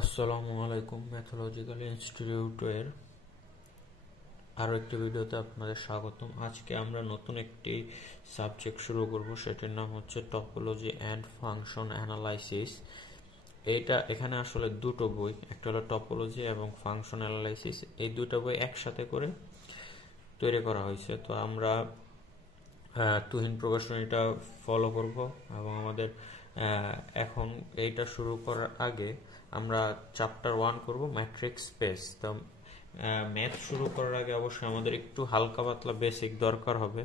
আসসালামু আলাইকুম। ম্যাথোলজিক্যাল ইনস্টিটিউটের আরও একটি ভিডিওতে আপনাদের স্বাগতম। আজকে আমরা নতুন একটি সাবজেক্ট শুরু করব, সেটির নাম হচ্ছে টপোলজি অ্যান্ড ফাংশন অ্যানালাইসিস। এখানে আসলে দুটো বই, একটা হলো টপোলজি এবং ফাংশন অ্যানালাইসিস। এই দুটো বই একসাথে করে তৈরি করা হয়েছে। তো আমরা তুহিন প্রকাশনীটা ফলো করব এবং আমাদের এখন এইটা শুরু করার আগে আমরা চ্যাপ্টার 1 করব, ম্যাট্রিক্স স্পেস। তো ম্যাথ শুরু করার আগে অবশ্যই আমাদের একটু হালকা পাতলা বেসিক দরকার হবে।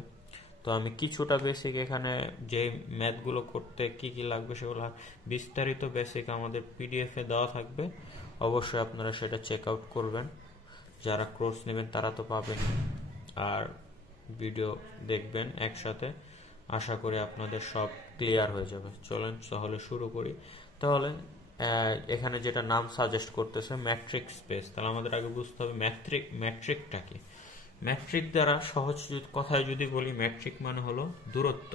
তো আমি কিছুটা বেসিক এখানে যে ম্যাথগুলো করতে কি কি লাগবে সেগুলো বিস্তারিত বেসিক আমাদের পিডিএফে দেওয়া থাকবে। অবশ্যই আপনারা সেটা চেক আউট করবেন। যারা কোর্স নেবেন তারা তো পাবেন, আর ভিডিও দেখবেন একসাথে। আশা করি আপনাদের সব ক্লিয়ার হয়ে যাবে। চলেন তাহলে শুরু করি। তাহলে এখানে যেটা নাম সাজেস্ট করতেছে ম্যাট্রিক স্পেস, তাহলে আমাদের আগে বুঝতে হবে ম্যাট্রিকটা কি। ম্যাট্রিক দ্বারা সহজ কথায় যদি বলি, ম্যাট্রিক মানে হলো দূরত্ব।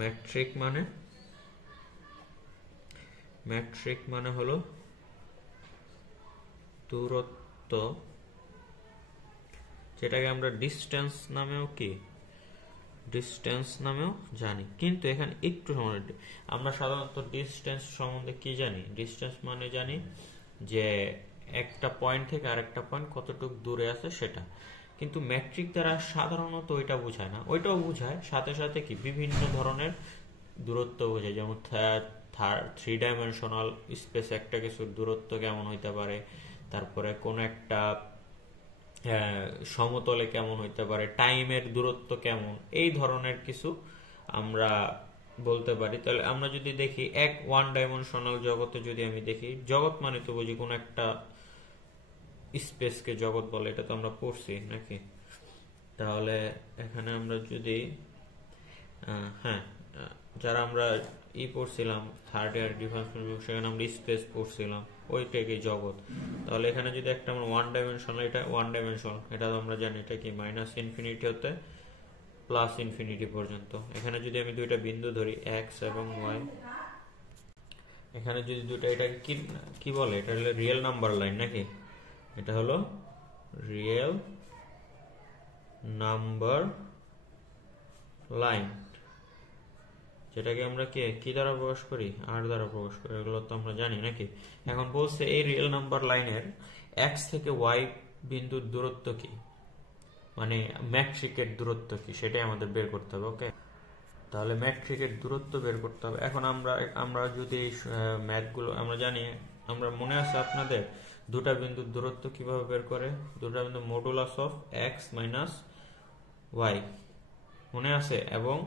ম্যাট্রিক মানে হলো দূরত্ব, যেটাকে আমরা ডিস্টেন্স নামেও জানি। কিন্তু এখানে একটু সমস্যা, আমরা সাধারণত ডিস্টেন্স সম্বন্ধে কি জানি? ডিস্টেন্স মানে জানি যে একটা পয়েন্ট থেকে আরেকটা পয়েন্ট কতটুকু দূরে আছে সেটা। কিন্তু ম্যাট্রিক দ্বারা সাধারণত ওইটা বোঝায় না, ওইটাও বোঝায়, সাথে সাথে কি বিভিন্ন ধরনের দূরত্ব বোঝায়। যেমন 3 ডাইমেনশনাল স্পেস একটা কিছুর দূরত্ব কেমন হইতে পারে, তারপরে কোন একটা সমতলে কেমন হইতে পারে, টাইমের দূরত্ব কেমন, এই ধরনের কিছু আমরা বলতে পারি। তাহলে আমরা যদি দেখি 1 ডাইমেনশনাল জগতে যদি আমি দেখি, জগৎ মানে তো বুঝি কোন একটা স্পেসকে জগৎ বলে, এটা তো আমরা পড়ছি নাকি? তাহলে এখানে আমরা যদি যারা আমরা পড়ছিলাম থার্ড ইয়ার ডিফারেন্স, সেখানে আমরা স্পেস পড়ছিলাম, ওইটাকে জগৎ। তাহলে এখানে যদি একটা আমরা 1 ডাইমেনশনাল, এটা 1 ডাইমেনশনাল, এটা তো আমরা জানি এটা কি -ইনফিনিটি হতে +ইনফিনিটি পর্যন্ত। এখানে যদি আমি দুইটা বিন্দু ধরি এক্স এবং ওয়াই, এখানে যদি দুইটা, এটা কি বলে? এটা হলো রিয়েল নাম্বার লাইন নাকি? এটা হলো রিয়েল নাম্বার লাইন, যেটাকে আমরা কি দ্বারা প্রকাশ করি? আর দ্বারা প্রকাশ করি। এগুলো তো আমরা জানি নাকি? এখন বলছে এই রিয়েল নাম্বার লাইনের এক্স থেকে ওয়াই বিন্দুর দূরত্ব কি, মানে ম্যাট্রিকের দূরত্ব কি, সেটাই আমাদের বের করতে হবে। ওকে, তাহলে ম্যাট্রিকের দূরত্ব বের করতে হবে। এখন আমরা যদি ম্যাথগুলো আমরা জানি, আমরা মনে আছে আপনাদের দুটা বিন্দুর দূরত্ব কিভাবে বের করে? দুটা বিন্দু modulus of X minus Y, মনে আছে? এবং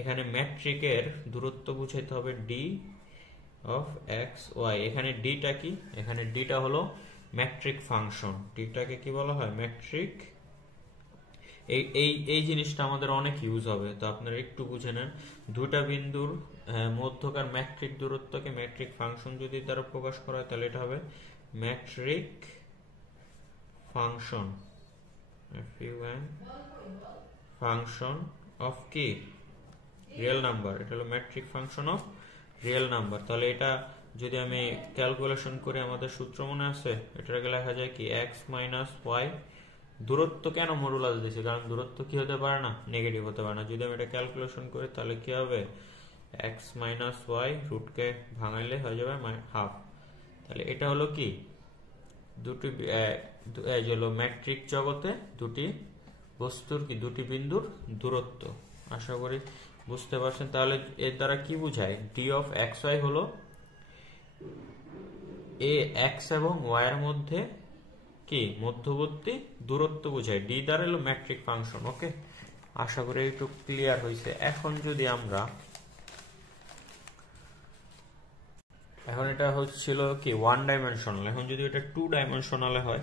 এখানে ম্যাট্রিকের দূরত্ব বুঝাইতে হবে ডি অফ এক্স ওয়াই। এখানে ডিটা কি? এখানে ডিটা হলো ম্যাট্রিক ফাংশন। ডিটাকে কি বলা হয়? ম্যাট্রিক। এই জিনিসটা আমাদের অনেক ইউজ হবে, তো আপনারা একটু বুঝে নেন। দুটা বিন্দুর মধ্যকার ম্যাট্রিক দূরত্বকে ম্যাট্রিক ফাংশন যদি দ্বারা প্রকাশ করা হয়, তাহলে এটা হবে ম্যাট্রিক ফাংশন। ফাংশন অফ কি? Real number. এটা হলো matric function of real number. তাহলে এটা যদি আমি ক্যালকুলেশন করি, আমাদের সূত্র মনে আছে? এটাকে লেখা যায় কি? X minus Y. দূরত্ব কেন মডুলাস দিয়েছে? কারণ দূরত্ব কি হতে পারে না? নেগেটিভ হতে পারে না। যদি আমি এটা ক্যালকুলেশন করি তাহলে কি হবে? এক্স মাইনাস ওয়াই, রুটকে ভাঙাইলে হয়ে যাবে হাফ। তাহলে এটা হলো কি? দুটি হলো ম্যাট্রিক জগতে দুটি বস্তুর কি, দুটি বিন্দুর দূরত্ব। আশা করি বুঝতে পারছেন। তাহলে এর দ্বারা কি বুঝায়? ডি অফ এক্স ওয়াই হলো এক্স এবং ওয়াই এর মধ্যে কি মধ্যবর্তী দূরত্ব বুঝায়। ডি দ্বারা হলো ম্যাট্রিক ফাংশন। ওকে, আশা করি একটু ক্লিয়ার হয়েছে। এখন এটা হচ্ছিল কি 1 ডাইমেনশনাল। এখন যদি এটা 2 ডাইমেনশনালে হয়,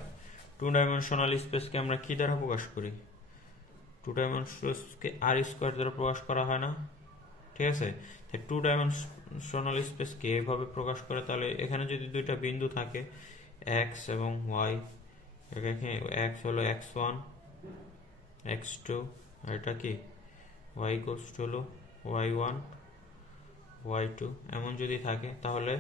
2 ডাইমেনশনাল স্পেসকে আমরা কি দ্বারা প্রকাশ করি? 2 ডাইমেনশনালকে আর স্কোয়ার দ্বারা প্রকাশ করা হয় না? ঠিক আছে, 2 ডাইমেনশনাল স্পেসকে এভাবে প্রকাশ করে। তাহলে এখানে যদি দুইটা বিন্দু থাকে এক্স এবং ওয়াই, এক্স হলো x1 x2, আর এটা কি y ইকুয়ালস টু হলো y1 y2 এমন যদি থাকে তাহলে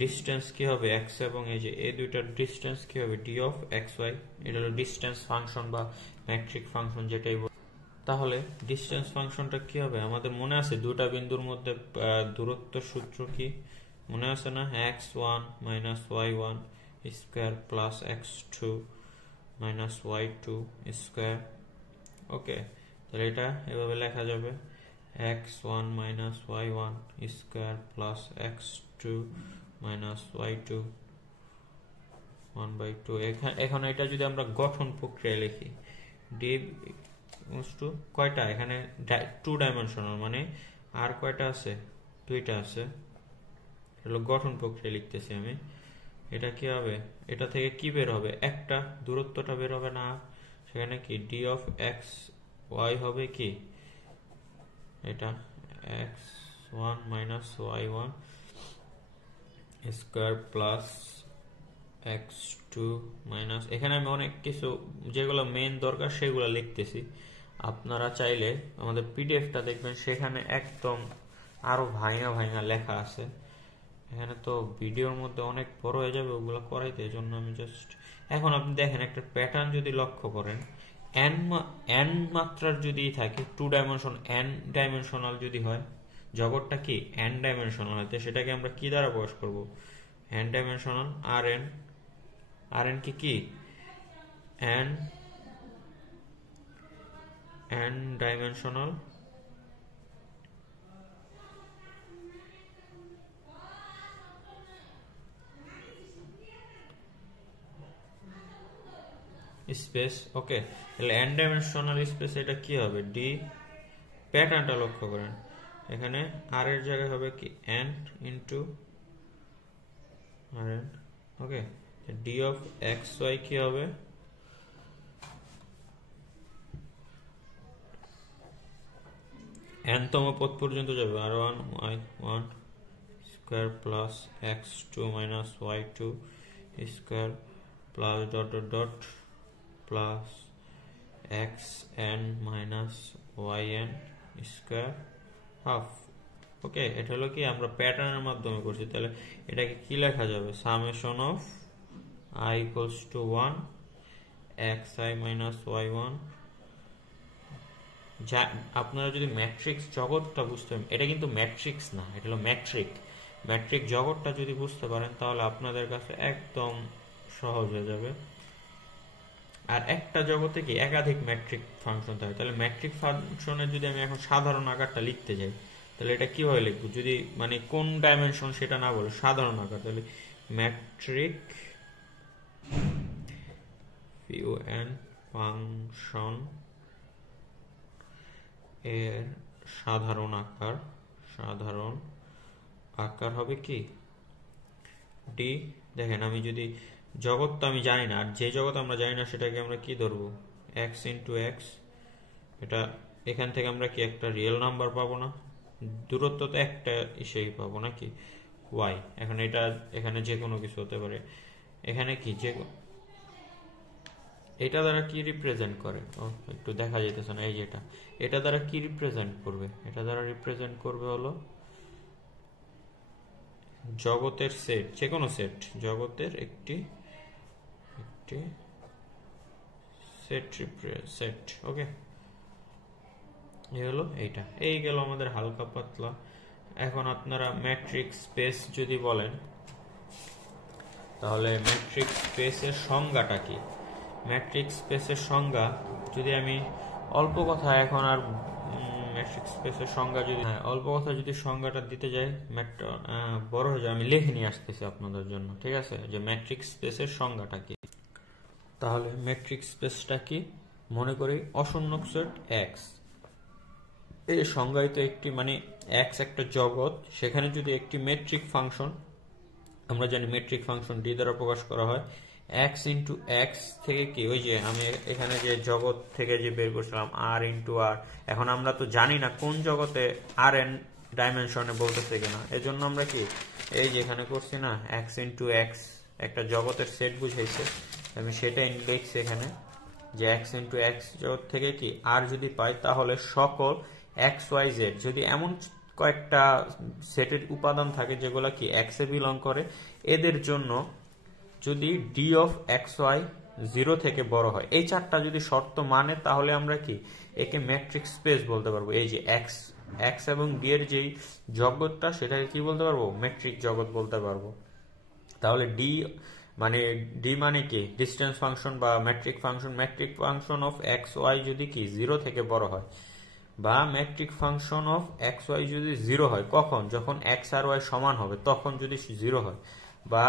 ডিস্টেন্স কি হবে x এবং এই যে এই দুইটার ডিস্টেন্স কি হবে d অফ xy। এটা হলো ডিস্টেন্স ফাংশন বা ম্যাট্রিক ফাংশন যেটাই বলি। তাহলে ডিস্টেন্স ফাংশনটা কি হবে? আমাদের মনে আছে দুটা বিন্দুর মধ্যে দূরত্ব সূত্র কি মনে আছে না? x1 minus y1 square plus x2 minus y2 square. Okay, তাহলে এটা এভাবে লেখা যাবে x1 minus y1 square plus x2 minus y2 1/2। এখন এটা যদি আমরা গঠন প্রক্রিয়া লিখি d কয়টা এখানে 2 ডাইমেনশনাল মানে আর কয়টা আছে? দুইটা আছে। হলো গঠন প্রক্রিয়া লিখতেছি আমি। এটা কি হবে? এটা থেকে কি বের হবে? একটা দূরত্বটা বের হবে না, সেখানে কি d অফ x y হবে কি এটা x1 minus y1 square plus x2 minus, এখানে আমি অনেক কিছু যেগুলো মেইন দরকার সেগুলো লিখতেছি। আপনারা চাইলে আমাদের পিডিএফটা দেখবেন, সেখানে একদম আরো ভাঙা ভাঙা লেখা আছে। এখানে তো ভিডিওর মধ্যে অনেক বড় হয়ে যাবে ওগুলো করাইতে, এই জন্য আমি জাস্ট এখন আপনি দেখেন একটা প্যাটার্ন যদি লক্ষ্য করেন, n মাত্রার যদি থাকে 2 ডাইমেনশন n ডাইমেনশনাল যদি হয়, জগৎটা কি n ডাইমেনশনাল হয়, সেটাকে আমরা কি দ্বারা প্রকাশ করব? n ডাইমেনশনাল rn কি n ডাইমেনশনাল স্পেস। ওকে, তাহলে n ডাইমেনশনাল স্পেস এটা কি হবে? d প্যাটার্নটা লক্ষ্য করেন, এখানে r এর জায়গায় হবে কি n into rn। Okay, d of xy কি হবে? n তম পদ পর্যন্ত যাবে r1 y1 square plus x2 minus y2 square plus dot dot dot plus xn minus yn square half. Okay, এটা হলো কি আমরা প্যাটার্নের মাধ্যমে করছি। তাহলে এটাকে কি লেখা যাবে? Summation of i equals to 1 xi minus y1। যা আপনারা যদি ম্যাট্রিক্স জগৎটা বুঝতে পারেন, এটা কিন্তু ম্যাট্রিক্স না, এটা হলো ম্যাট্রিক জগৎটা যদি বুঝতে পারেন তাহলে আপনাদের কাছে একদম সহজ হয়ে যাবে। আর একটা জগতে কি একাধিক ম্যাট্রিক ফাংশন থাকে, তাহলে ম্যাট্রিক ফাংশনের যদি আমি এখন সাধারণ আকারটা লিখতে যাই তাহলে এটা কিভাবে লিখবো? যদি মানে কোন ডাইমেনশন সেটা না বলে সাধারণ আকার, তাহলে ম্যাট্রিক ফাংশন এর সাধারণ আকার হবে কি d। দেখেন আমি যদি জগৎ তো আমি জানি না, আর যে জগৎ আমরা জানি না সেটাকে আমরা কি ধরবো? x into x. এটা এখান থেকে আমরা কি একটা রিয়েল নাম্বার পাবো না? দূরত্ব তো একটা সেই পাবো নাকি y। এখন এটা এখানে যে কোনো কিছু হতে পারে। এখানে কি যে এটা দ্বারা কি রিপ্রেজেন্ট করে? একটু দেখা যাইতেছে না, এই যে এটা দ্বারা কি রিপ্রেজেন্ট করবে? এটা দ্বারা রিপ্রেজেন্ট করবে হলো জগতের সেট, যে কোনো সেট, জগতের একটি সেট। ওকে, এই হলো এইটা। এই গেল আমাদের হালকা পাতলা। এখন আপনারা ম্যাট্রিক্স স্পেস যদি বলেন তাহলে ম্যাট্রিক্স স্পেসের সংজ্ঞাটা কি? ম্যাট্রিক্স স্পেসের সংজ্ঞা যদি আমি অল্প কথা এখন আর ম্যাট্রিক্স স্পেসের সংজ্ঞা যদি অল্প কথা যদি সংজ্ঞাটা দিতে যাই বড় হয়ে যায়, আমি লিখে নিয়ে আসতেছি আপনাদের জন্য, ঠিক আছে? যে ম্যাট্রিক্স স্পেসের সংজ্ঞাটা কি। তাহলে ম্যাট্রিক্স স্পেসটা কি? মনে করি অশূন্যক সেট এক্স এর সংজ্ঞায়িত একটি মানে এক্স একটা জগৎ, সেখানে যদি একটি মেট্রিক ফাংশন, আমরা জানি মেট্রিক ফাংশন ডি দ্বারা প্রকাশ করা হয়, এক্স ইন্টু এক্স থেকে কি ওই যে আমি এখানে যে জগৎ থেকে যে বের করছিলাম আর ইন্টু আর, এখন আমরা তো জানি না কোন জগতে আর এন ডাইমেনশনে বলতেছে কিনা, এজন্য আমরা কি এই যে এখানে করছি না এক্স ইন্টু এক্স একটা জগতের সেট বুঝাইছে, আমি সেটা লিখছি এখানে যে এক্স ইন্টু এক্স জগৎ থেকে কি আর যদি পাই তাহলে সকল এক্স ওয়াই জেড যদি এমন কয়েকটা সেটের উপাদান থাকে যেগুলো কি এক্স এ বিলং করে, এদের জন্য যদি ডি অফ এক্স ওয়াই 0 থেকে বড় হয়, এই চারটা যদি শর্ত মানে, তাহলে আমরা কি একে ম্যাট্রিক্স স্পেস বলতে পারবো। এই যে এক্স এক্স এবং ডি এর যেই জগৎটা, সেটাকে কি বলতে পারবো? ম্যাট্রিক জগৎ বলতে পারবো। তাহলে ডি মানে কি ডিস্টেন্স ফাংশন বা metric function of X Y যদি কি 0 থেকে বড় হয়, বা metric function of X Y যদি 0 হয়, কখন? যখন এক্স আর ওয়াই সমান হবে তখন যদি 0 হয়, বা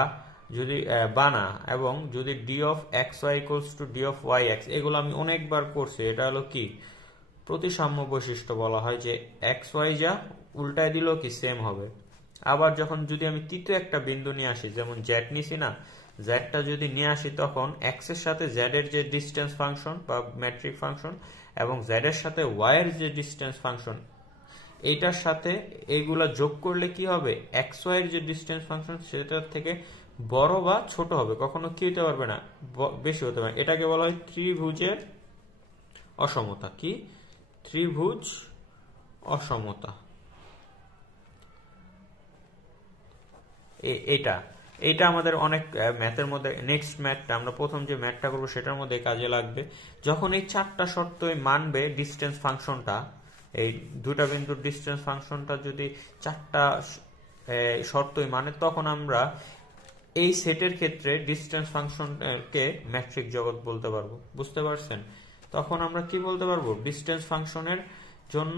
যদি বানা, এবং যদি D of X Y equals to D of Y X, এগুলো আমি অনেকবার করছি। এটা হলো কি প্রতিসাম্য বৈশিষ্ট্য বলা হয়, যে এক্স ওয়াই যা উল্টায় দিলেও কি সেম হবে। আবার যখন যদি আমি তৃতীয় একটা বিন্দু নিয়ে আসি, যেমন জেড নিছি না, জেডটা যদি নিয়ে আসি, তখন এক্স এর সাথে জেড এর যে ডিস্টেন্স ফাংশন বা ম্যাট্রিক ফাংশন, এবং জেড এর সাথে ওয়াই এর যে ডিস্টেন্স ফাংশন, এইটার সাথে এইগুলা যোগ করলে কি হবে? এক্স ওয়াই এর যে ডিস্টেন্স ফাংশন সেটার থেকে বড় বা ছোট হবে, কখনো কি হতে পারবে না, বেশি হতে পারে। এটাকে বলা হয় ত্রিভুজের অসমতা। কি? ত্রিভুজ অসমতা। এটা এইটা আমাদের অনেক ম্যাথের মধ্যে, নেক্সট ম্যাথটা আমরা প্রথম যে ম্যাথটা করবো সেটার মধ্যে কাজে লাগবে। যখন এই চারটা শর্তই মানবে ডিস্টেন্স ফাংশনটা, এই দুটা বিন্দুর ডিস্টেন্স ফাংশনটা যদি চারটা শর্তই মানে, তখন আমরা এই সেটের ক্ষেত্রে ডিস্টেন্স ফাংশনকে ম্যাট্রিক জগৎ বলতে পারবো। বুঝতে পারছেন? তখন আমরা কি বলতে পারবো? ডিস্টেন্স ফাংশনের জন্য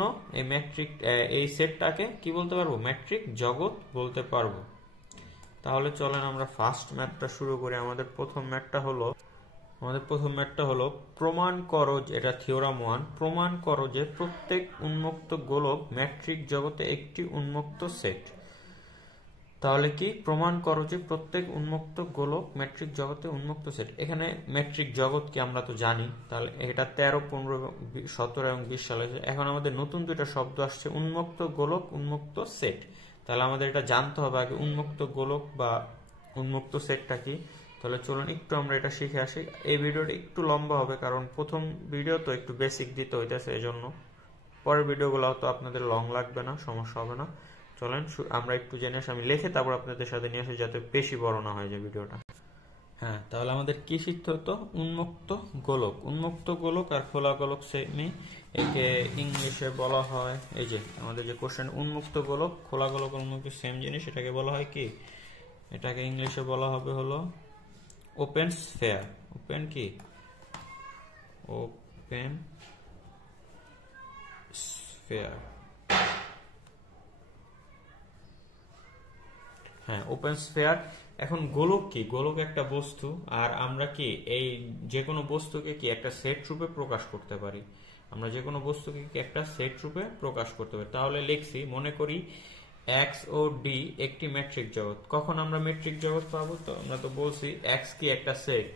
এই সেটটাকে কি বলতে পারবো? ম্যাট্রিক জগৎ বলতে পারবো। তাহলে চলেন আমরা ফার্স্ট ম্যাথটা শুরু করি। আমাদের প্রথম ম্যাথটা হলো প্রমাণ করো, এটা থিওরাম 1, প্রমাণ করো যে প্রত্যেক উন্মুক্ত গোলক ম্যাট্রিক জগতে একটি উন্মুক্ত সেট। তাহলে কি প্রমাণ করো যে প্রত্যেক উন্মুক্ত গোলক ম্যাট্রিক জগতে উন্মুক্ত সেট। এখানে ম্যাট্রিক জগৎ কি আমরা তো জানি, তাহলে এটা 13, 15, 17 এবং 20 সালে। এখন আমাদের নতুন দুটো শব্দ আসছে, উন্মুক্ত গোলক, উন্মুক্ত সেট। তাহলে আমাদের এটা জানতে হবে আগে উন্মুক্ত গোলক বা উন্মুক্ত সেটটা কি। তাহলে চলুন একটু আমরা এটা শিখে আসি। এই ভিডিওটা একটু লম্বা হবে, কারণ প্রথম ভিডিও তো একটু বেসিক দিতে হইতেছে, এই জন্য। পরের ভিডিওগুলো তো আপনাদের লং লাগবে না, সমস্যা হবে না। চলেন আমরা একটু জেনে আসি। আমি লিখে তারপর আপনাদের সাথে নিয়ে আসি, যাতে বেশি বড় না হয় যে ভিডিওটা। হ্যাঁ, তাহলে আমাদের কি শিখতে হতো? উন্মুক্ত গোলক আর খোলা গোলক সেমই, একে ইংলিশে বলা হয়, এই যে আমাদের যে কোশ্চেন, উন্মুক্ত গোলক, খোলা গোলক, উন্মুক্ত সেম জিনিস, এটাকে বলা হয় কি? এটাকে ইংলিশে বলা হবে হলো ওপেন স্ফেয়ার। ওপেন কি? Open sphere. হ্যাঁ, ওপেন স্ফেয়ার। এখন গোলক কি? গোলক একটা বস্তু, আর আমরা কি এই যে কোনো বস্তুকে কি একটা সেট রূপে প্রকাশ করতে পারি। আমরা যে কোনো বস্তুকে কি একটা সেট রূপে প্রকাশ করতে পারি। তাহলে লিখছি, মনে করি এক্স ও ডি একটি ম্যাট্রিক জগৎ। কখন আমরা ম্যাট্রিক জগৎ পাবো? তো আমরা তো বলছি এক্স কি একটা সেট,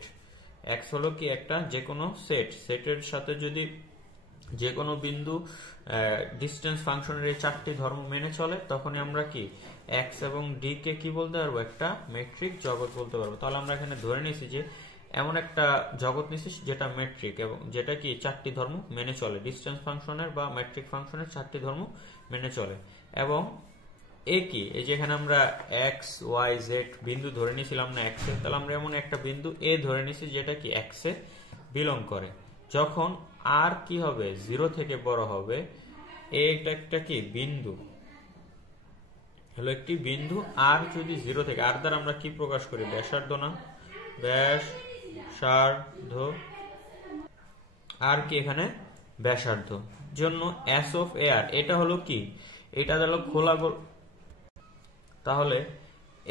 এক্স হলো কি একটা যে কোনো সেট, সেটের সাথে যদি যে কোনো বিন্দু ডিস্টেন্স ফাংশনের এই চারটি ধর্ম মেনে চলে, তখনই আমরা কি এক্স এবং ডি কে কি বলতে পারবো? একটা ম্যাট্রিক জগৎ বলতে পারবো। তাহলে আমরা এখানে ধরে নিয়েছি যে এমন একটা জগৎ নিচ্ছি যেটা ম্যাট্রিক, এবং যেটা কি চারটি ধর্ম মেনে চলে, ডিস্টেন্স ফাংশনের বা ম্যাট্রিক ফাংশনের চারটি ধর্ম মেনে চলে। এবং এ কি? এই যে এখানে আমরা এক্স ওয়াই জেড বিন্দু ধরে নিয়েছিলাম না এক্স এ, তাহলে আমরা এমন একটা বিন্দু এ ধরে নিয়েছি যেটা কি এক্স এ বিলং করে। যখন আর কি হবে? 0 থেকে বড় হবে, এটা একটা কি বিন্দু, হলো একটি বিন্দু। আর যদি 0 থেকে, আর দ্বারা আমরা কি প্রকাশ করি? ব্যাসার্ধ না? ব্যাসার্ধ। আর কি এখানে? ব্যাসার্ধ। জন্য এস অফ এ আর, এটা হলো কি? এটা হলো খোলা গোল। তাহলে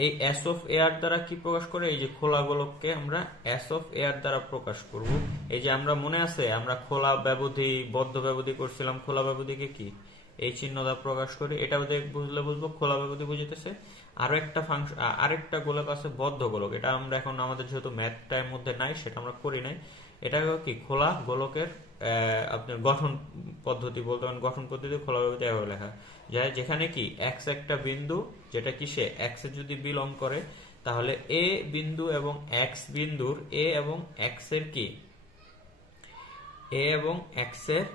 এই এস অফ এ আর দ্বারা কি প্রকাশ করে? এই যে খোলা গোলককে আমরা এস অফ এ আর দ্বারা প্রকাশ করব। এই যে আমরা মনে আছে আমরা খোলা ব্যবধি, বদ্ধ ব্যবধি করছিলাম, খোলা ব্যবধিকে কি এই চিহ্ন দ্বারা প্রকাশ করি। এটা বুঝলে বুঝবো খোলা ব্যবধি বুঝিতেছে। আরেকটা গোলক আছে বদ্ধ গোলক, এটা আমরা এখন আমাদের যেহেতু ম্যাথটার মধ্যে নাই, সেটা আমরা করি নাই। এটা কি খোলা গোলকের আপনার গঠন পদ্ধতি বলতে পারেন। গঠন পদ্ধতি খোলা ব্যবধি এভাবে লেখা যায়, যেখানে কি এক্স একটা বিন্দু, যেটা কিসে এক্স এ যদি বিলং করে, তাহলে এ বিন্দু এবং এক্স বিন্দুর এ এবং এক্স এর কি এ এবং এক্স এর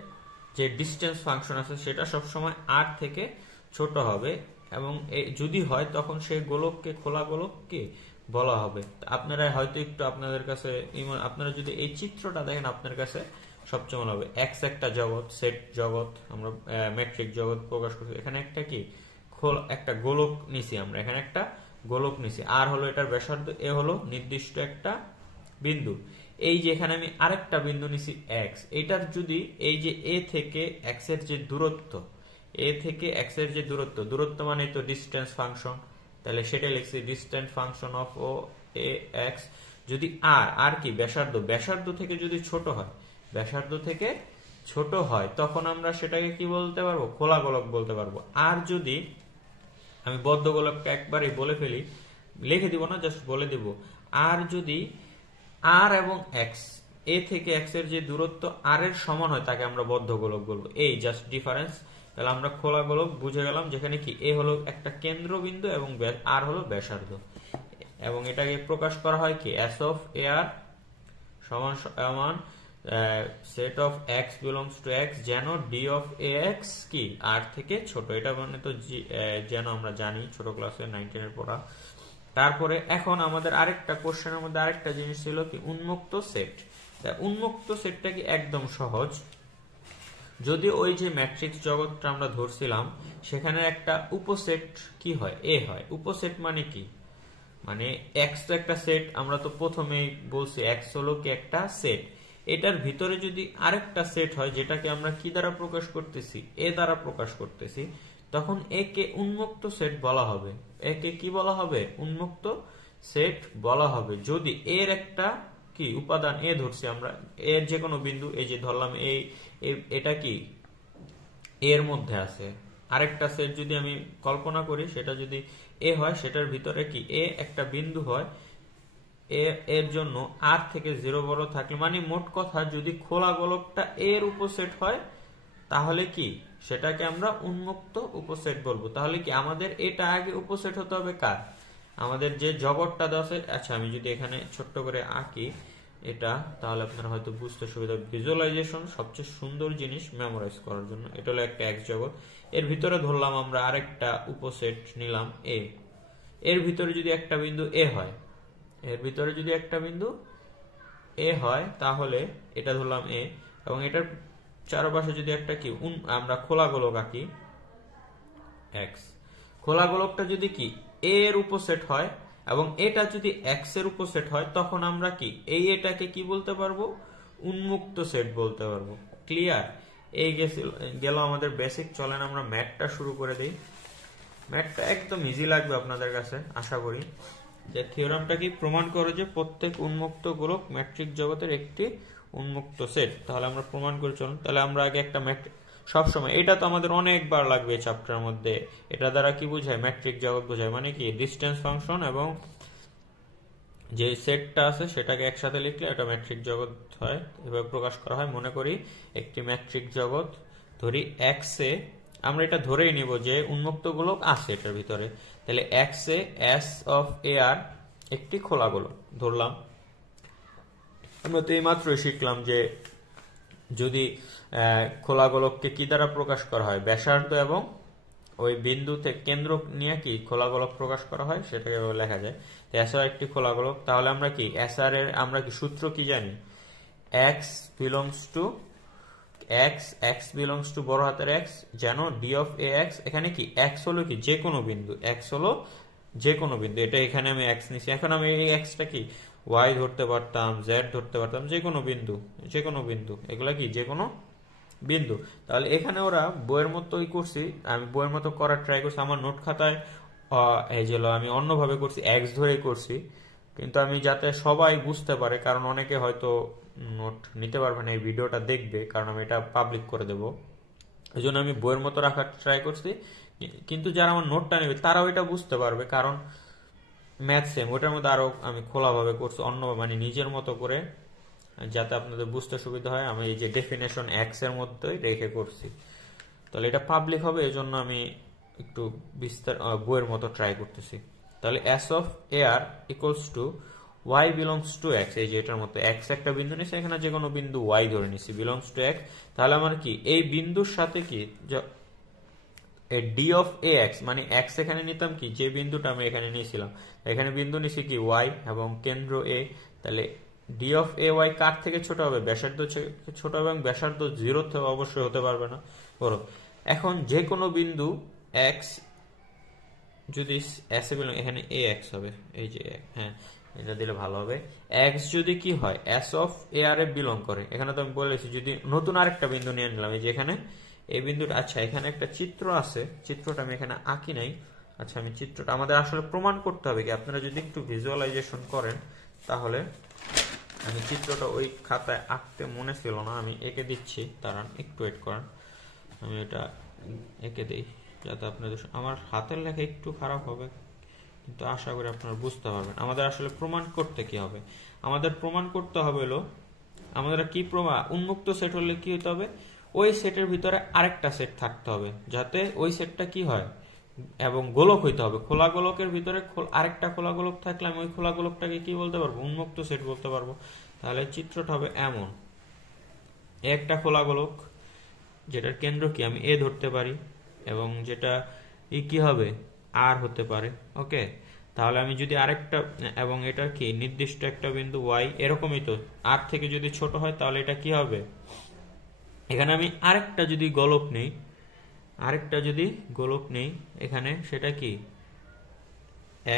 যে ডিস্টেন্স ফাংশন আছে সেটা সবসময় আর থেকে ছোট হবে, এবং যদি হয় তখন সেই গোলককে খোলা গোলককে বলা হবে। আপনারা হয়তো একটু আপনাদের কাছে আপনারা যদি এই চিত্রটা দেখেন আপনার কাছে সবচেয়ে মনে হবে এক্স একটা জগৎ, সেট জগৎ, আমরা ম্যাট্রিক জগৎ প্রকাশ করছি। এখানে একটা কি একটা গোলক নিছি, আমরা এখানে একটা গোলক নিছি, আর হলো এটার ব্যাসার্ধ, এ হলো নির্দিষ্ট একটা বিন্দু। এই যে এখানে আমি আরেকটা বিন্দু নিছি এক্স, এটার যদি এই যে এ থেকে এক্স এর যে দূরত্ব, এ থেকে এক্স এর যে দূরত্ব মানে তো ডিস্টেন্স ফাংশন, তাহলে সেটা লিখছি ডিস্টেন্স ফাংশন অফ ও এ এক্স। যদি আর কি ব্যাসার্ধ থেকে যদি ছোট হয়, ব্যাসার্ধ থেকে ছোট হয় তখন আমরা সেটাকে কি বলতে পারবো, খোলা গোলক বলতে পারবো। আর যদি আমি বদ্ধ গোলকটা একবারে বলে ফেলি, লিখে দিব না, জাস্ট বলে দিব, আর যদি আর এবং এক্স, এ থেকে এক্স এর যে দূরত্ব আর এর সমান হয় তাকে আমরা বদ্ধ গোলক বলবো। এই জাস্ট ডিফারেন্স। তাহলে আমরা খোলা গোলক বুঝে গেলাম, যেখানে কি এ হলো একটা কেন্দ্রবিন্দু এবং আর হলো ব্যাসার্ধ, এবং এটাকে প্রকাশ করা হয় কি এস অফ এ আর সমান set of x belongs to x, যেন ডি অফ এ এক্স কি আর থেকে ছোট। এটা মানে তো যেন আমরা জানি ছোট ক্লাসে 9 এর পড়া। তারপরে এখন আমাদের আরেকটা কোশ্চেনের মধ্যে আরেকটা জিনিস ছিল কি উন্মুক্ত সেট। উন্মুক্ত সেটটা কি একদম সহজ। যদি ওই যে ম্যাট্রিক্স জগৎটা আমরা ধরছিলাম সেখানে একটা উপসেট কি হয়, এ হয়। উপসেট মানে কি, মানে এক্স তো একটা সেট, আমরা তো প্রথমেই বলছি এক্স হলো কি একটা সেট। এটার ভিতরে যদি আরেকটা সেট হয় যেটাকে আমরা কি দ্বারা প্রকাশ করতেছি, এ দ্বারা প্রকাশ করতেছি, তখন একে উন্মুক্ত সেট বলা হবে। একে কি বলা হবে, উন্মুক্ত সেট বলা হবে। যদি এর একটা কি উপাদান এ ধরছি আমরা, এর যে কোনো বিন্দু, এই যে ধরলাম এটা কি এর মধ্যে আছে। আরেকটা সেট যদি আমি কল্পনা করি, সেটা যদি এ হয়, সেটার ভিতরে কি এ একটা বিন্দু হয়, এর জন্য আর থেকে 0 বড় থাকলে, মানে মোট কথা যদি খোলা গোলকটা এর উপসেট হয় তাহলে কি সেটাকে আমরা উন্মুক্ত উপসেট বলবো। তাহলে কি আমাদের এটা আগে উপসেট হতে হবে কার, আমাদের যে জগৎটা দেওয়া আছে। আচ্ছা আমি যদি এখানে ছোট্ট করে আঁকি এটা, তাহলে আপনারা হয়তো বুঝতে সুবিধা। ভিজুয়ালাইজেশন সবচেয়ে সুন্দর জিনিস মেমোরাইজ করার জন্য। এটা হলো একটা এক্স জগৎ, এর ভিতরে ধরলাম আমরা আরেকটা উপসেট নিলাম এ। এর ভিতরে যদি একটা বিন্দু এ হয়, এর ভিতরে যদি একটা বিন্দু এ হয় তাহলে এটা ধরলাম এ, এবং এটার চারপাশে যদি একটা কি আমরা খোলা গোলক আঁকি এক্স। খোলা গোলকটা যদি কি এর উপসেট হয় এবং এটা যদি এক্স এর উপসেট হয়, তখন আমরা কি এটাকে কি বলতে পারবো, উন্মুক্ত সেট বলতে পারবো। ক্লিয়ার? এই গেল আমাদের বেসিক। চলেন আমরা ম্যাথটা শুরু করে দিই। ম্যাথটা একদম ইজি লাগবে আপনাদের কাছে আশা করি। যে থিওরামটা কি প্রমাণ করে যে প্রত্যেক উন্মুক্ত গোলক ম্যাট্রিক জগতের একটি উন্মুক্ত সেট। তাহলে আমরা প্রমাণ করে চলুন। তাহলে আমরা আগে একটা সবসময় এটা তো আমাদের অনেকবার লাগবে চ্যাপ্টারের মধ্যে। এটা দ্বারা কি বোঝায়, ম্যাট্রিক জগৎ বোঝায়, মানে কি ডিস্টেন্স ফাংশন এবং যে সেটটা আছে সেটাকে একসাথে লিখলে এটা ম্যাট্রিক জগৎ হয়, এভাবে প্রকাশ করা হয়। মনে করি একটি ম্যাট্রিক জগৎ, ধরি এক্স এ, আমরা এটা ধরেই নিব যে উন্মুক্ত গোলক আছে এটার ভিতরে। তাহলে এক্স এ এস অফ এ আর একটি খোলা গোলক ধরলাম। আমরা তো এই মাত্রই শিখলাম যে যদি খোলা গোলককে কি দ্বারা প্রকাশ করা হয়, ব্যাসার্ধ এবং ওই বিন্দুতে কেন্দ্র নিয়ে কি খোলা গোলক প্রকাশ করা হয়, সেটাকে লেখা যায়। এস আর একটি খোলা গোলক। তাহলে আমরা কি এস আর এর আমরা কি সূত্র কি জানি, x belongs to x, x belongs to বড় হাতের এক্স, যেন ডি অফ এ এক্স। এখানে কি এক্স হলো কি যে কোনো বিন্দু, এক্স হলো যে কোনো বিন্দু, এটা এখানে আমি এক্স নিছি। এখন আমি এই এক্সটা কি ওয়াই ধরতে পারতাম, জেড ধরতে পারতাম, যে কোনো বিন্দু, যে কোনো বিন্দু, এগুলা কি যে কোনো বিন্দু। তাহলে এখানে ওরা বইয়ের মতোই করছি, আমি বইয়ের মতো করার ট্রাই করছি। আমার নোট খাতায় এই যে আমি অন্যভাবে করছি, এক্স ধরেই করছি, কিন্তু আমি যাতে সবাই বুঝতে পারে, কারণ অনেকে হয়তো নোট নিতে পারবে না, এই ভিডিওটা দেখবে, কারণ আমি এটা পাবলিক করে দেবো, এই জন্য আমি বইয়ের মতো রাখার ট্রাই করছি। কিন্তু যারা আমার নোটটা নেবে তারাও এটা বুঝতে পারবে, কারণ ম্যাথ সেম, ওটার মধ্যে আরো আমি খোলাভাবে করছি, অন্য মানে নিজের মতো করে, যাতে আপনাদের বুঝতে সুবিধা হয়। আমি এই যে ডেফিনেশন এক্স এর মধ্যেই রেখে করছি, তাহলে এটা পাবলিক হবে, এই জন্য আমি একটু বিস্তার বইয়ের মতো ট্রাই করতেছি। তাহলে S of A R equals to Y belongs to X, এই যে এটার মতো এক্স একটা বিন্দু নিছি, এখানে যে কোনো বিন্দু ওয়াই ধরে নিছি, বিলংস টু এক্স। তাহলে আমার কি এই বিন্দুর সাথে কি ডি অফ এ এক্স, মানে এক্স এখানে নিতাম কি, যে বিন্দুটা আমরা এখানে নিয়েছিলাম, এখানে বিন্দু নিছি কি ওয়াই এবং কেন্দ্র এ, তাহলে ডি অফ এ ওয়াই কার থেকে ছোট হবে, ব্যাসার্ধ ছোট হবে, এবং ব্যাসার্ধ 0 থেকে অবশ্যই হতে পারবে না বড়। এখন যে কোনো বিন্দু এক্স যদি এস এ বিলং, এখানে এ এক্স হবে, এই যে হ্যাঁ এটা দিলে ভালো হবে, এক্স যদি কি হয় S of A R A belong করে, এখানে তো আমি বলেছি যদি নতুন আরেকটা বিন্দু নিয়ে নিলাম, এই যে এখানে এই বিন্দুটা, আচ্ছা এখানে একটা চিত্র আছে, চিত্রটা আমি এখানে আঁকি নাই, আচ্ছা আমি চিত্রটা, আমাদের আসলে প্রমাণ করতে হবে কি, আপনারা যদি একটু ভিজুয়ালাইজেশন করেন তাহলে, আমি চিত্রটা ওই খাতায় আঁকতে মনে ছিল না, আমি এঁকে দিচ্ছি, দাঁড়ান একটু ওয়েট করেন, আমি এটা এঁকে দিই যাতে আপনাদের, আমার হাতের লেখা একটু খারাপ হবে কিন্তু আশা করি আপনারা বুঝতে পারবেন। আমাদের আসলে প্রমাণ করতে কি হবে, আমাদের প্রমাণ করতে হবে হলো, আমাদের কি প্রমাণ, উন্মুক্ত সেট হলে কি হতে হবে, ওই সেটের ভিতরে আরেকটা সেট থাকতে হবে, যাতে ওই সেটটা কি হয়, এবং গোলক হইতে হবে, খোলা গোলকের ভিতরে আরেকটা খোলা গোলক থাকলে আমি ওই খোলা গোলকটাকে কি বলতে পারবো, উন্মুক্ত সেট বলতে পারবো। তাহলে চিত্রটা হবে এমন, একটা খোলা গোলক যেটার কেন্দ্র কি আমি এ ধরতে পারি, এবং যেটা কি হবে আর হতে পারে, ওকে। তাহলে আমি যদি আরেকটা, এবং এটা কি নির্দিষ্ট একটা বিন্দু ওয়াই, এরকমই তো, আর থেকে যদি ছোট হয় তাহলে এটা কি হবে, এখানে আমি আরেকটা যদি গোলক নেই, আরেকটা যদি গোলক নেই এখানে, সেটা কি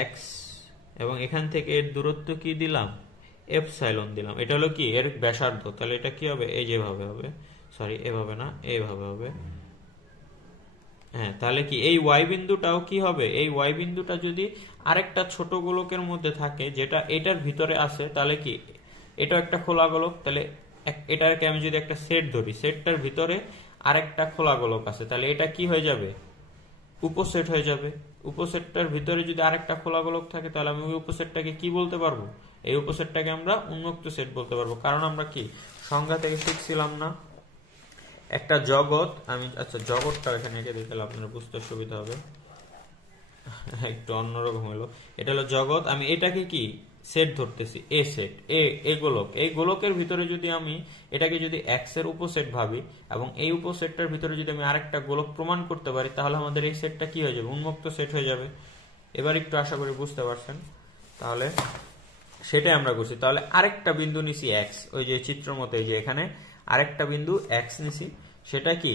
এক্স, এবং এখান থেকে এর দূরত্ব কি দিলাম, এপসাইলন দিলাম, এটা হলো কি এর ব্যাসার্ধ, তাহলে এটা কি হবে, এই যেভাবে হবে, সরি এভাবে না, এইভাবে হবে, হ্যাঁ। তাহলে কি এই ওয়াই বিন্দুটাও কি হবে, এই ওয়াই বিন্দুটা যদি আরেকটা ছোট গোলকের মধ্যে থাকে যেটা এটার ভিতরে আছে, তাহলে কি এটাও একটা খোলা গোলক, তাহলে এটাকে আমি যদি একটা সেট ধরি, সেটটার ভিতরে আরেকটা খোলা গোলক আছে, তাহলে এটা কি হয়ে যাবে, উপসেট হয়ে যাবে। উপসেটটার ভিতরে যদি আরেকটা খোলা গোলক থাকে, তাহলে আমি ওই উপসেটটাকে কি বলতে পারবো, এই উপসেটটাকে আমরা উন্মুক্ত সেট বলতে পারবো, কারণ আমরা কি সংজ্ঞা থেকে শিখছিলাম না, একটা জগৎ, আমি আচ্ছা জগৎটা এখানে এঁকে দিতে আপনার বুঝতে সুবিধা হবে, একটু অন্যরকম হলো, এটা হলো জগৎ, আমি এটাকে কি সেট ধরতেছি, এ সেট, এ গোলক, এই গোলকের ভিতরে যদি আমি এটাকে যদি এক্স এর উপসেট ভাবি, এবং এই উপসেটটার ভিতরে যদি আমি আরেকটা গোলক প্রমাণ করতে পারি, তাহলে আমাদের এই সেটটা কি হয়ে যাবে, উন্মুক্ত সেট হয়ে যাবে। এবার একটু আশা করি বুঝতে পারছেন, তাহলে সেটাই আমরা করছি। তাহলে আরেকটা বিন্দু নিছি এক্স, ওই যে চিত্র মতো, এই যে এখানে আরেকটা বিন্দু এক্স নিছি, সেটা কি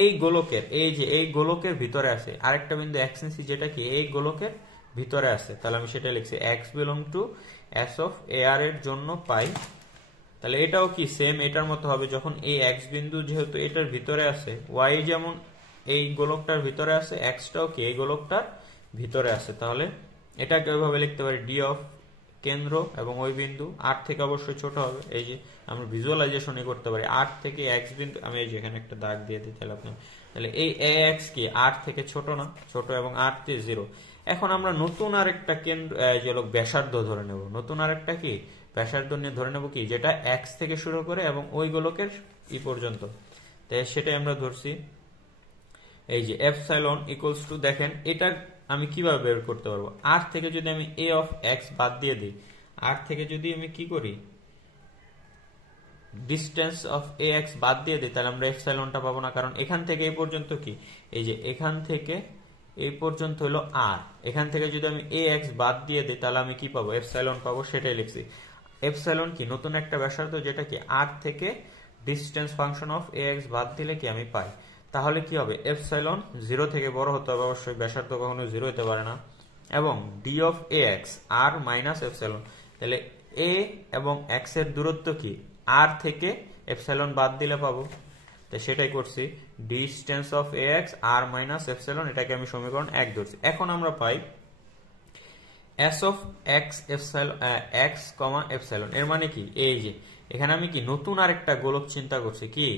এই গোলকের, এই যে এই গোলকের ভিতরে আছে, আরেকটা বিন্দু এক্স নিছি যেটা কি এই গোলকের ভিতরে আছে, তাহলে আমি সেটা লিখছি x belong to S of A r এর জন্য পাই। তাহলে এটাও কি সেম এটার মতো হবে, যখন এই এক্স বিন্দু যেহেতু এটার ভিতরে আছে, ওয়াই যেমন এই গোলকটার ভিতরে আছে, এক্সটাও কি এই গোলকটার ভিতরে আছে, তাহলে এটাকে ওইভাবে লিখতে পারি ডি অফ কেন্দ্র এবং ওই বিন্দু আর থেকে অবশ্যই ছোট হবে, এই যে আমরা ভিজুয়ালাইজেশনই করতে পারি, আর থেকে এক্স বিন্দু, আমি এই যে এখানে একটা দাগ দিয়ে দিই, তাহলে আপনার, তাহলে এই এ এক্স কি আর থেকে ছোট না, ছোট, এবং আর তে 0। এখন আমরা নতুন আরেকটা কেন্দ্র যে ব্যাসার্ধ ধরে নেব, নতুন আরেকটা কি ব্যাসার্ধ নিয়ে ধরে নেব কি, যেটা এক্স থেকে শুরু করে এবং ওই গোলকের ই পর্যন্ত, তাই সেটাই আমরা ধরছি, এই যে এপসাইলন ইকুয়ালস টু, দেখেন এটা আমি কিভাবে বের করতে পারবো, আর থেকে যদি আমি এ অফ এক্স বাদ দিয়ে দিই, আর থেকে যদি আমি কি করি ডিস্টেন্স অফ এ এক্স বাদ দিয়ে দিই, তাহলে আমরা এপসাইলনটা পাবো না, কারণ এখান থেকে এই পর্যন্ত কি, এই যে এখান থেকে এই পর্যন্ত হলো আর, এখান থেকে যদি আমি এ এক্স বাদ দিয়ে দিই তাহলে আমি কি পাবো, এপসাইলন পাবো, সেটাই লিখছি। এপসাইলন কি নতুন একটা ব্যাসার্ধ, যেটা কি আর থেকে distance function of A x বাদ দিলে কি আমি পাই, তাহলে কি হবে, এপসাইলন 0 থেকে বড় হতে হবে, অবশ্যই ব্যাসার্ধ কখনো 0 হতে পারে না, এবং D of A x R minus epsilon, তাহলে এ এবং এক্স এর দূরত্ব কি আর থেকে এপসাইলন বাদ দিলে পাবো, তো সেটাই করছি, distance of A x R minus epsilon, এটাকে আমি সমীকরণ 1 ধরছি। এখন আমরা পাই S of x epsilon, x comma epsilon, এর মানে কি, এই যে এখানে আমি কি নতুন আরেকটা গোলক চিন্তা করছি, কি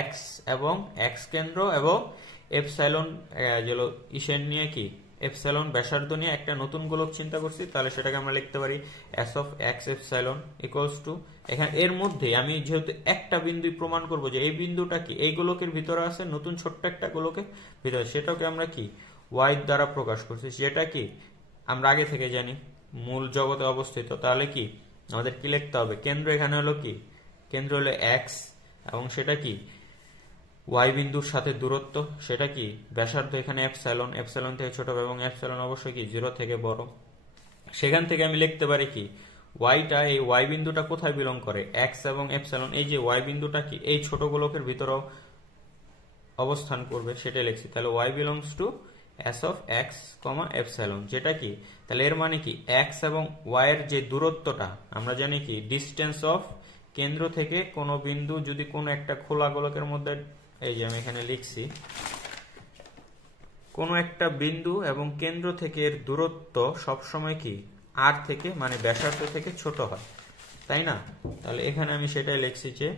এক্স এবং এক্স কেন্দ্র এবং এপসাইলন যেগুলো ইসেন নিয়ে কি এপসাইলন ব্যাসার্ধ নিয়ে একটা নতুন গোলক চিন্তা করছি, তাহলে সেটাকে আমরা লিখতে পারি S of x epsilon equals to, এখানে এর মধ্যে আমি যেহেতু একটা বিন্দু প্রমাণ করব যে এই বিন্দুটা কি এই গোলকের ভিতরে আছে, নতুন ছোট্ট একটা গোলকের ভিতরে, সেটাকে আমরা কি ওয়াই দ্বারা প্রকাশ করছি, যেটা কি আমরা আগে থেকে জানি মূল জগতে অবস্থিত, তাহলে কি আমাদের কি লিখতে হবে, কেন্দ্র এখানে হলো কি, কেন্দ্র হলো এক্স, এবং সেটা কি ওয়াই বিন্দুর সাথে দূরত্ব, সেটা কি ব্যাসার্ধ, এখানে এপসাইলন, এপসাইলন থেকে ছোট এবং এপসাইলন অবশ্যই কি 0 থেকে বড়। সেখান থেকে আমি লিখতে পারি কি ওয়াইটা, এই ওয়াই বিন্দুটা কোথায় বিলং করে, এক্স এবং এপসাইলন, এই যে ওয়াই বিন্দুটা কি এই ছোট গোলকের ভিতরে অবস্থান করবে, সেটাই লিখছি। তাহলে Y belongs to S of X comma epsilon, যেটা কি তাহলে এর মানে কি এক্স এবং ওয়াই এর যে দূরত্বটা আমরা জানি কি ডিস্টেন্স অফ কেন্দ্র থেকে কোনো বিন্দু যদি কোনো একটা খোলা গোলকের মধ্যে, এই যে আমি এখানে লিখছি কোনো একটা বিন্দু এবং কেন্দ্র থেকে এর দূরত্ব সবসময় কি আর থেকে মানে ব্যাসার্ধ থেকে ছোট হয়, তাই না? তাহলে এখানে আমি সেটাই লিখছি যে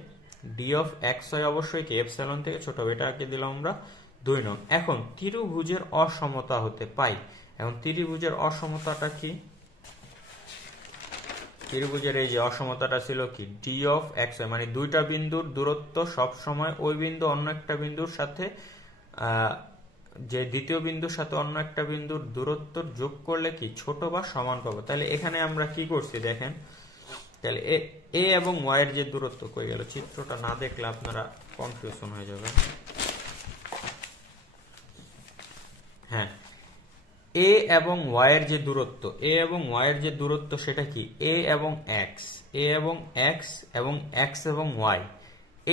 ডি অফ এক্স ওয়াই অবশ্যই কি এপসাইলন থেকে ছোট হবে, এটাকে দিলাম আমরা 2 নং। এখন ত্রিভুজের অসমতা হতে পাই, এখন ত্রিভুজের অসমতাটা কি, ত্রিভুজের এই যে অসমতাটা ছিল কি ডি অফ এক্স ওয়াই, মানে দুইটা বিন্দুর দূরত্ব সব সময় ওই বিন্দু অন্য একটা বিন্দুর সাথে যে দ্বিতীয় বিন্দুর সাথে অন্য একটা বিন্দুর দূরত্ব যোগ করলে কি ছোট বা সমান পাবো। তাহলে এখানে আমরা কি করছি দেখেন, তাহলে এ এবং ওয়াই এর যে দূরত্ব কই গেল, চিত্রটা না দেখলে আপনারা কনফিউশন হয়ে যাবে। হ্যাঁ, এ এবং ওয়াই এর যে দূরত্ব, এ এবং ওয়াই এর যে দূরত্ব সেটা কি এ এবং এক্স, এ এবং এক্স এবং এক্স এবং ওয়াই,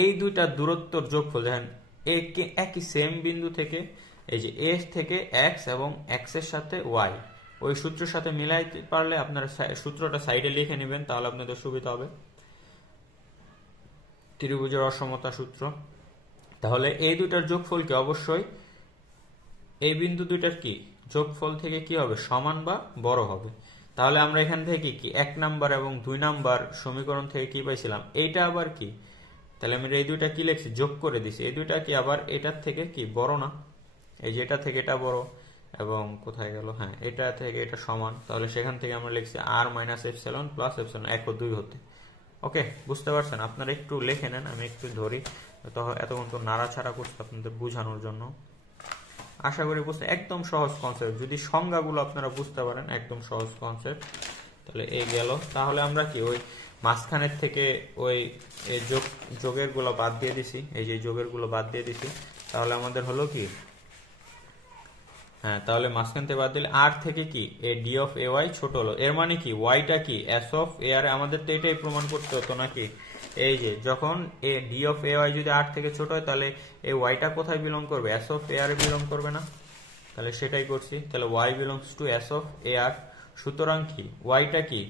এই দুইটা দূরত্বর যোগফল। দেখেন এ কে একই সেম বিন্দু থেকে এই যে এ থেকে এক্স এবং এক্স এর সাথে ওয়াই, ওই সূত্রের সাথে মিলাইতে পারলে আপনারা সূত্রটা সাইডে লিখে নেবেন, তাহলে আপনাদের সুবিধা হবে। ত্রিভুজের অসমতা সূত্র, তাহলে এই দুইটার যোগফলকে অবশ্যই এই বিন্দু দুইটার কি যোগফল থেকে কি হবে সমান বা বড় হবে। তাহলে আমরা এখান থেকে কি 1 নাম্বার এবং 2 নাম্বার সমীকরণ থেকে কি পাইছিলাম, এইটা আবার কি, তাহলে আমি এই দুইটা কি লিখছি যোগ করে দিছি, এই দুইটা কি আবার এটার থেকে কি বড় না, এই যে এটা থেকে এটা বড় এবং কোথায় গেল, হ্যাঁ এটা থেকে এটা সমান, তাহলে সেখান থেকে আমরা লিখছি আর মাইনাস এপসাইলন প্লাস এপসাইলন 1 ও 2 হতে। ওকে, বুঝতে পারছেন? আপনারা একটু লিখে নেন, আমি একটু ধরি, এতক্ষণ তো নাড়াছাড়া করছি আপনাদের বোঝানোর জন্য। আশা করি বুঝতে, একদম সহজ কনসেপ্ট, যদি সংজ্ঞাগুলো আপনারা বুঝতে পারেন একদম সহজ কনসেপ্ট। তাহলে এই গেল, তাহলে আমরা কি ওই মাঝখানের থেকে ওই যোগের গুলো বাদ দিয়ে দিছি, এই যে যোগের গুলো বাদ দিয়ে দিছি, তাহলে আমাদের হলো কি, হ্যাঁ তাহলে মাঝখান থেকে বাদ দিলে আর থেকে কি A D of A Y ছোট হলো, এর মানে কি ওয়াইটা কি এস অফ এ আর, আমাদের তো এটাই প্রমাণ করতে হতো নাকি, এই যে যখন A D of A Y যদি আর থেকে ছোট হয় তাহলে এই ওয়াইটা কোথায় বিলং করবে, S of A r belong করবে না, তাহলে সেটাই করছি। তাহলে Y belongs to S of A r, সুতরাং কি ওয়াইটা কি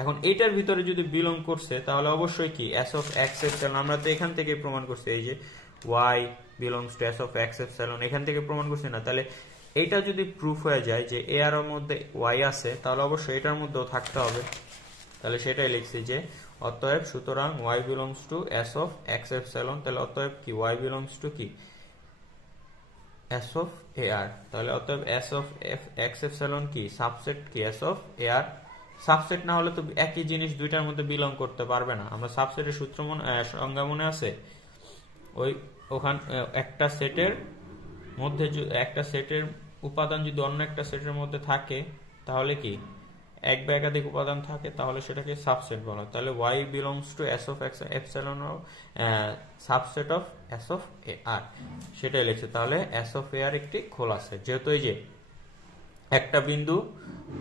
এখন এইটার ভিতরে যদি বিলং করছে তাহলে অবশ্যই কি এস অফ এক্স এপসাইলন, আমরা তো এখান থেকে প্রমাণ করছি এই যে Y belongs to S of x epsilon, এখান থেকে প্রমাণ করছি না, তাহলে এইটা যদি প্রুফ হয়ে যায় যে এ আর এর মধ্যে ওয়াই আছে তাহলে অবশ্যই এটার মধ্যেও থাকতে হবে, তাহলে সেটাই লিখছি যে অতএব সুতরাং Y belongs to S of x epsilon, তাহলে অতএব কি ওয়াই বিলংস টু কি এস অফ এ আর, তাহলে অতএব এস অফ এক্স এপসাইলন কি সাবসেট কি S of A R, subset না হলে তো একই জিনিস দুইটার মধ্যে বিলং করতে পারবে না। আমরা সাবসেটের সূত্র সংজ্ঞা মনে আছে, ওই ওখান একটা সেটের মধ্যে একটা সেটের উপাদান যদি অন্য একটা সেটের মধ্যে থাকে তাহলে কি এক বা একাধিক উপাদান থাকে তাহলে সেটাকে সাবসেট বলা হয়। তাহলে Y belongs to S of x epsilon subset of S of A r, সেটাই লিখছে। তাহলে এস অফ এ আর একটি খোলা সেট, যেহেতু এই যে একটা বিন্দু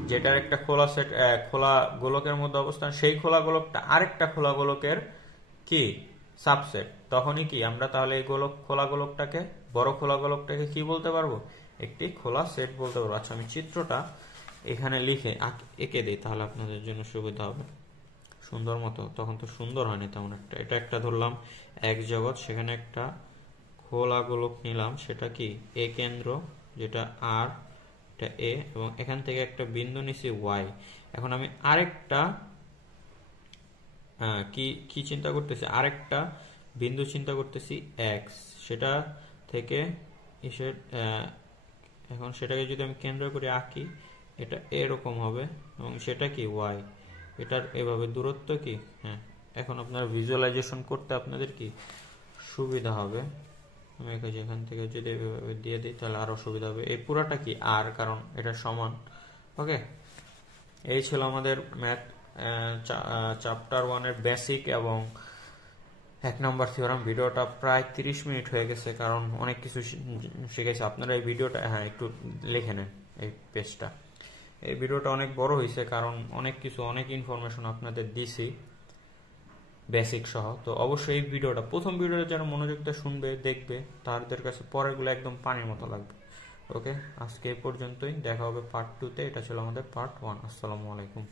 যেটার একটা খোলা সেট খোলা গোলকের মধ্যে অবস্থান, সেই খোলা গোলকটা আরেকটা খোলা গোলকের কি সাবসেট, তখনই কি আমরা তাহলে এই খোলা গোলকটাকে বড় খোলা গোলকটাকে কি বলতে পারবো, একটি খোলা সেট বলতে পারবো। আচ্ছা আমি চিত্রটা এখানে লিখে এঁকে দিই তাহলে আপনাদের জন্য সুবিধা হবে সুন্দর মতো, তখন তো সুন্দর হয়নি তেমন একটা। এটা একটা ধরলাম এক জগৎ, সেখানে একটা খোলা গোলক নিলাম, সেটা কি এ কেন্দ্র যেটা আর, এটা এ, এবং এখান থেকে একটা বিন্দু নিছি ওয়াই। এখন আমি আরেকটা কি চিন্তা করতেছি, আরেকটা বিন্দু চিন্তা করতেছি এক্স, সেটা থেকে এখন সেটাকে যদি আমি কেন্দ্র করে আঁকি এটা এরকম হবে এবং সেটা কি ওয়াই, এটার এভাবে দূরত্ব কি, হ্যাঁ এখন আপনারা ভিজুয়ালাইজেশন করতে আপনাদের কি সুবিধা হবে। আমি এখান থেকে যদি এভাবে দিয়ে দিই তাহলে আরো সুবিধা হবে। এই পুরাটা কি আর, কারণ এটা সমান। ওকে, এই ছিল আমাদের ম্যাথ চ্যাপ্টার 1 এর বেসিক এবং 1 নম্বর থিওরাম। ভিডিওটা প্রায় 30 মিনিট হয়ে গেছে, কারণ অনেক কিছু শিখেছে। আপনারা এই ভিডিওটা একটু লিখে নেন এই পেজটা। এই ভিডিওটা অনেক বড় হয়েছে, কারণ অনেক ইনফরমেশন আপনাদের দিছি বেসিক সহ। তো অবশ্যই এই ভিডিওটা, প্রথম ভিডিওটা যারা মনোযোগ দিয়ে শুনবে দেখবে, তাদের কাছে পরেরগুলো একদম পানির মতো লাগবে। ওকে, আজকে এই পর্যন্তই, দেখা হবে পার্ট 2-তে। এটা ছিল আমাদের পার্ট 1। আসসালামু আলাইকুম।